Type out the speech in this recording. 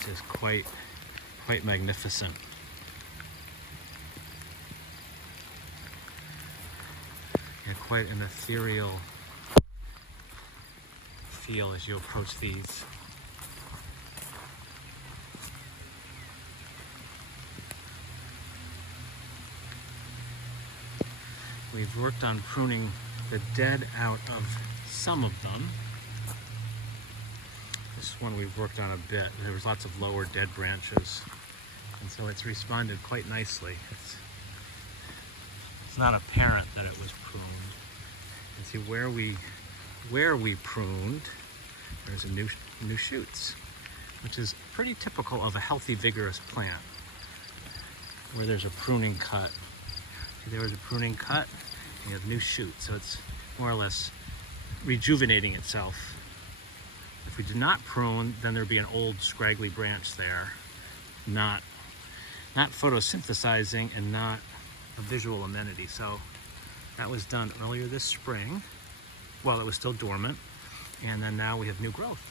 which is quite magnificent. And quite an ethereal feel as you approach these. We've worked on pruning the dead out of some of them. This one we've worked on a bit. There was lots of lower dead branches, and so it's responded quite nicely. It's not apparent that it was pruned. And see where we pruned, there's new shoots, which is pretty typical of a healthy, vigorous plant. Where there's a pruning cut. See, there was a pruning cut, and you have new shoots, so it's more or less rejuvenating itself. If we did not prune, then there'd be an old scraggly branch there, not photosynthesizing and not a visual amenity. So that was done earlier this spring while it was still dormant, and then now we have new growth.